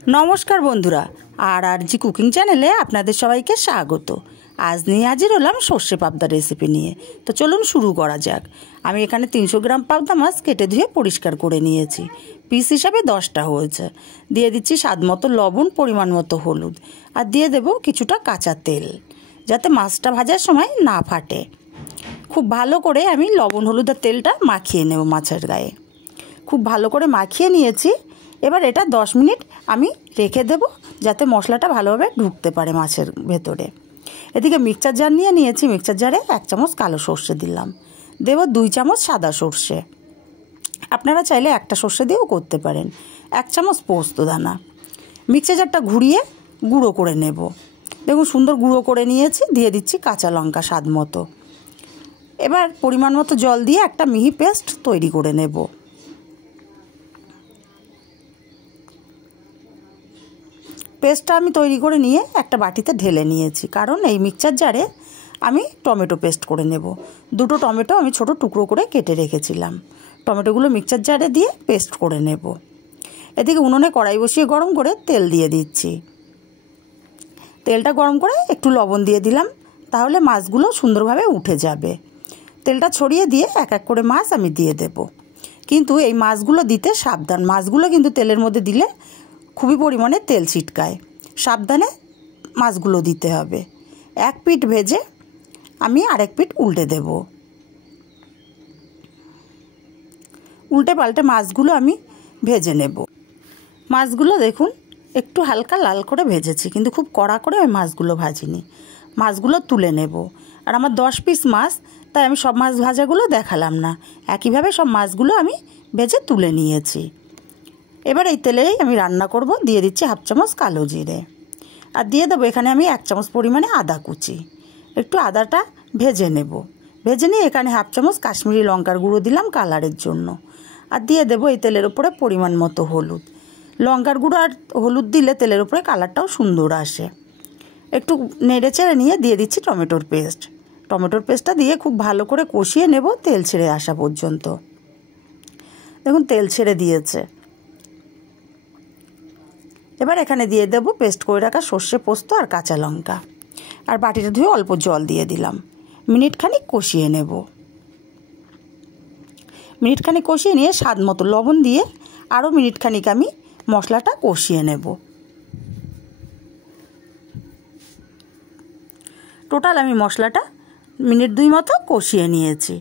नमस्कार बंधुरा RG cooking चैनेले आपनादेर सबाइके स्वागत। आज निये हाजिर हलाम सर्षे पाबदा रेसिपि निये। तो चलुन शुरू करा जाक। आमी एखाने 300 ग्राम पाबदा माछ केटे धुए परिष्कार करे नियेछि। पिस हिसाबे 10टा होयेछे। दिये दिच्छि स्वादमतो लबण, परिमाण मतो हलुद और दिये देब किछुटा काँचा तेल जाते माछटा भाजार समय ना फाटे। खूब भालो करे आमी लबण हलुद और तेलटा माखिये नेब माछेर गाये। खूब भालो करे माखिये नियेछि। एबार एटा 10 मिनट आमी रेखे देब जाते मशलाटा भालोभाबे ढुकते पारे माछेर भेतरे। एदिके मिक्सचार जार निये नियेछि। मिक्सचार जारे 1 चामच कालो सर्षे दिलाम, देब 2 चामच सादा सर्षे। आपनारा चाइले एकटा सर्षे दिয়েও करते पारेन। 1 चामच पोस्त दाना। मिक्सचार जारटा घुरिয়ে गुঁড়ো করে নেব। দেখুন সুন্দর গুঁড়ো করে নিয়েছি। দিয়ে দিচ্ছি কাঁচা লঙ্কা স্বাদ মতো। এবার পরিমাণ মতো জল দিয়ে একটা মিহি পেস্ট তৈরি করে নেব। पेस्टा आमी तैरी करे निये एकटा बाटीते ढेले नियेछि, कारण एई मिक्सचार जारे आमी टमेटो पेस्ट करे नेब। दुटो टमेटो आमी छोटो टुकरो करे केटे रेखेछिलाम। टमेटोगुलो मिक्सचार जारे दिये पेस्ट करे नेब। एदिके उनुने कड़ाई बसिए गरम करे तेल दिये दिচ্ছি। तेलटा गरम करे एकटु लबण दिये दिलाम, ताहले माछगुलो सुंदरभाবে उठे जाबे। तेलटा छड़िए दिये एक एक करे माछ आमी दिये देब। किन्तु एई माछगुलो दिते साबधान, माछगुलो किन्तु तेलेर मধ্যে दिले खूबी परिमाणे तेल छिटकाय। साबधाने माछगुलो दिते हबे। एक पिठ भेजे आमी आरेक पिठ उल्टे देब। उल्टे पाल्टे माछगुलो आमी भेजे नेब। माछगुलो देखुन एकटु हालका लाल करे भेजेछि, किन्तु खूब कड़ा करे आमी माछगुलो भाजिनि। माछगुलो तुले नेब। और आमार 10 पिस माछ, ताई आमी सब माछ भाजागुलो देखालाम ना। एकইভাবে सब माछगुलो आमी भेजे तुले नियेछि। एबार এই তেলেই আমি রান্না করব। দিয়ে দিচ্ছি 1/2 চামচ কালো জিরে আর দিয়ে দেব এখানে আমি 1 চামচ পরিমাণে আদা কুচি। একটু আদাটা ভেজে নেব। ভেজে নিয়ে এখানে 1/2 চামচ কাশ্মীরি লঙ্কার গুঁড়ো দিলাম কালারের জন্য। আর দিয়ে দেব এই তেলের উপরে পরিমাণ মতো হলুদ। লঙ্কার গুঁড়ো আর হলুদ দিলে তেলের উপরে কালারটাও সুন্দর আসে। একটু নেড়ে চেড়ে নিয়ে দিয়ে দিচ্ছি টমেটোর পেস্ট। টমেটোর পেস্টটা দিয়ে খুব ভালো করে কষিয়ে নেব তেল ছেড়ে আসা পর্যন্ত। দেখুন তেল ছেড়ে দিয়েছে। এবার এখানে দিয়ে দেব পেস্ট করে রাখা সর্ষে পোস্ত আর কাঁচা লঙ্কা আর বাটিতে ধুয়ে অল্প জল দিয়ে দিলাম। মিনিট খানিক কষিয়ে নেব। মিনিট খানিক কষিয়ে নিয়ে স্বাদ মতো লবণ দিয়ে আরও মিনিট খানিক আমি মশলাটা কষিয়ে নেব। টোটাল আমি মশলাটা মিনিট 2 মতো কষিয়ে নিয়েছি।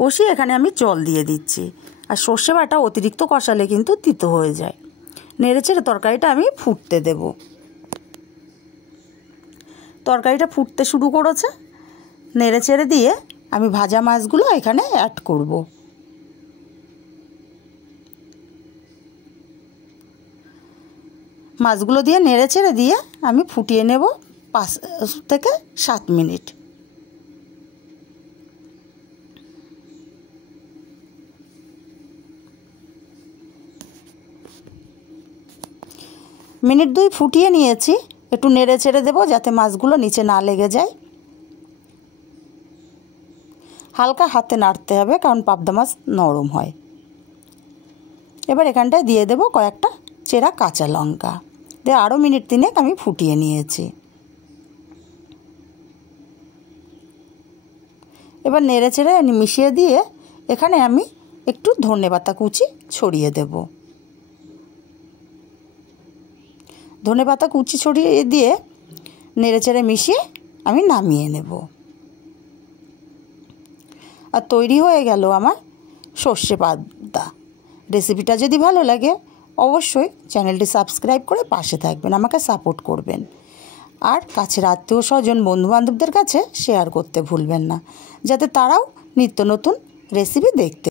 কষিয়ে এখানে আমি জল দিয়ে দিচ্ছি। আর সর্ষে বাটা অতিরিক্ত কষালে কিন্তু তিতো হয়ে যায়। নেড়ে চেড়ে তরকারিটা আমি ফুটতে দেব। তরকারিটা ফুটতে শুরু করেছে। নেড়ে চেড়ে দিয়ে আমি ভাজা মাছগুলো এখানে অ্যাড করব। মাছগুলো দিয়ে নেড়ে চেড়ে দিয়ে আমি ফুটিয়ে নেব 5 থেকে 7 মিনিট। মিনিট 2 ফুটিয়ে নিয়েছি। একটু নেড়ে চেড়ে দেব যাতে মাছগুলো নিচে না লেগে যায়। হালকা হাতে নাড়তে হবে, কারণ পাবদা মাছ নরম হয়। এবার এখানটায় দিয়ে দেব কয়েকটা চেরা কাঁচা লঙ্কা দিয়ে আরও মিনিট 3 আমি ফুটিয়ে নিয়েছি। এবার নেড়ে চেড়ে মিশিয়ে দিয়ে এখানে আমি একটু ধনেপাতা কুচি ছড়িয়ে দেব। ধনেপাতা কুচি ছড়িয়ে দিয়ে নেড়ে চেড়ে মিশিয়ে আমি নামিয়ে নেব। আর তৈরি হয়ে গেল আমার সর্ষে পাবদা। রেসিপিটা যদি ভালো লাগে অবশ্যই চ্যানেলটি সাবস্ক্রাইব করে পাশে থাকবেন, আমাকে সাপোর্ট করবেন। আর কাছের আত্মীয় স্বজন বন্ধুবান্ধবদের কাছে শেয়ার করতে ভুলবেন না, যাতে তারাও নিত্য নতুন রেসিপি দেখতে